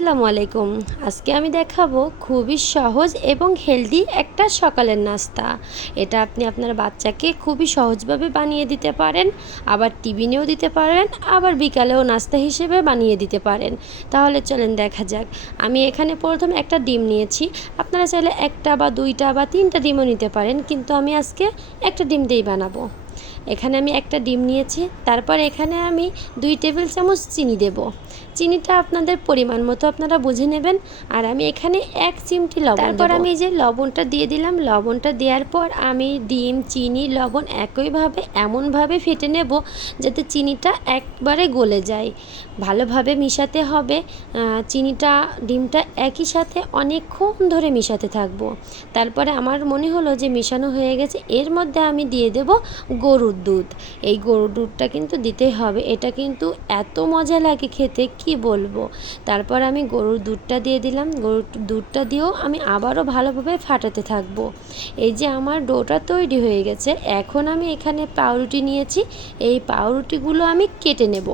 আসসালামু আলাইকুম। আজকে আমি দেখাবো খুবই সহজ এবং হেলদি একটা সকালের নাস্তা। এটা আপনি আপনার বাচ্চাকে খুবই সহজভাবে বানিয়ে দিতে পারেন, আবার টিফিনেও দিতে পারেন, আবার বিকালেও নাস্তা হিসেবে বানিয়ে দিতে পারেন। তাহলে চলেন দেখা যাক। আমি এখানে প্রথম একটা ডিম নিয়েছি। আপনারা চাইলে একটা বা দুইটা বা তিনটা ডিমও নিতে পারেন, কিন্তু আমি আজকে একটা ডিম দিয়েই বানাবো। এখানে আমি একটা ডিম নিয়েছি তারপর এখানে আমি দুই টেবিল চামচ চিনি দেব। চিনিটা আপনাদের পরিমাণ মতো আপনারা বুঝে নেবেন। আর আমি এখানে এক চিমটি লবণ তারপর আমি এই যে লবণটা দিয়ে দিলাম লবণটা দেওয়ার পর আমি ডিম চিনি লবণ একইভাবে এমনভাবে ফেটে নেব যাতে চিনিটা একবারে গলে যায়। ভালোভাবে মিশাতে হবে। চিনিটা ডিমটা একই সাথে অনেকক্ষণ ধরে মিশাতে থাকব। তারপরে আমার মনে হলো যে মিশানো হয়ে গেছে। এর মধ্যে আমি দিয়ে দেব গরুর দুধ। এই গরুর দুধটা কিন্তু দিতেই হবে। এটা কিন্তু এত মজা লাগে খেতে, কি বলব? তারপর আমি গরুর দুধটা দিয়ে দিলাম। গরুর দুধটা দিয়েও আমি আবারও ভালোভাবে ফাটাতে থাকব। এই যে আমার ডোটা তৈরি হয়ে গেছে, এখন আমি এখানে পাউরুটি নিয়েছি। এই পাউরুটিগুলো আমি কেটে নেব।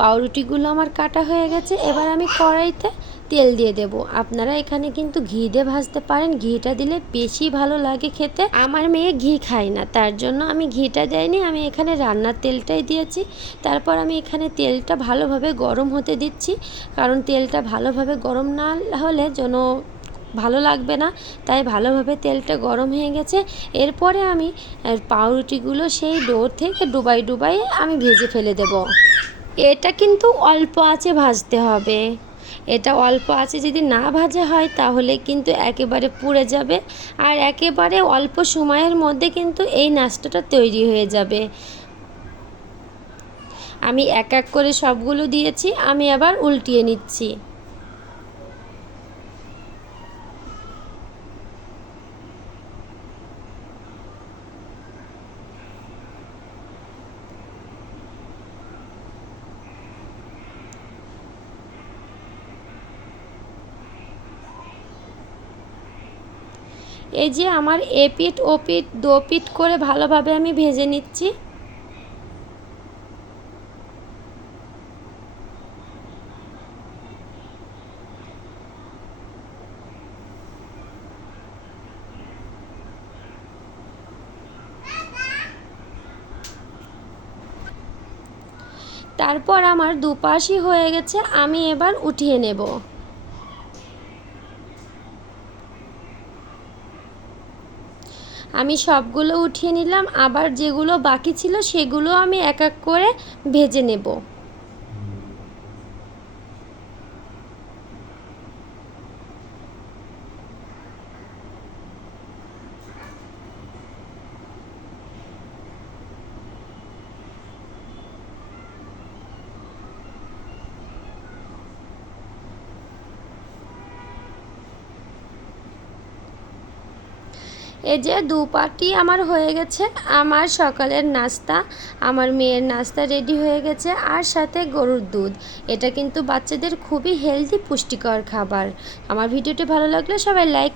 পাউরুটিগুলো আমার কাটা হয়ে গেছে। এবার আমি কড়াইতে তেল দিয়ে দেব। আপনারা এখানে কিন্তু ঘি দিয়ে ভাজতে পারেন। ঘিটা দিলে বেশি ভালো লাগে খেতে। আমার মেয়ে ঘি খায় না, তার জন্য আমি ঘিটা দেয়নি। আমি এখানে রান্নার তেলটাই দিয়েছি। তারপর আমি এখানে তেলটা ভালোভাবে গরম হতে দিচ্ছি। কারণ তেলটা ভালোভাবে গরম না হলে যেন ভালো লাগবে না। তাই ভালোভাবে তেলটা গরম হয়ে গেছে। এরপরে আমি পাউরুটিগুলো সেই ডোর থেকে ডুবাই ডুবাই আমি ভেজে ফেলে দেব। এটা কিন্তু অল্প আঁচে ভাজতে হবে। এটা অল্প আছে, যদি না ভাজা হয় তাহলে কিন্তু একেবারে পুড়ে যাবে। আর একেবারে অল্প সময়ের মধ্যে কিন্তু এই নাস্তাটা তৈরি হয়ে যাবে। আমি এক এক করে সবগুলো দিয়েছি, আমি আবার উল্টিয়ে নিচ্ছি। এই যে আমার এ পিঠ ও পিঠ দো পিঠ করে ভালোভাবে আমি ভেজে নিচ্ছি। তারপর আমার দুপাশই হয়ে গেছে, আমি এবার উঠিয়ে নেব। আমি সবগুলো উঠিয়ে নিলাম, আবার যেগুলো বাকি ছিল সেগুলো আমি এক এক করে ভেজে নেব। এই যে দু পাটি আমার হয়ে গেছে, আমার সকালের নাস্তা, আমার মেয়ের নাস্তা রেডি হয়ে গেছে, আর সাথে গরুর দুধ। এটা কিন্তু বাচ্চাদের খুবই হেলদি পুষ্টিকর খাবার। আমার ভিডিওটি ভালো লাগলে সবাই লাইক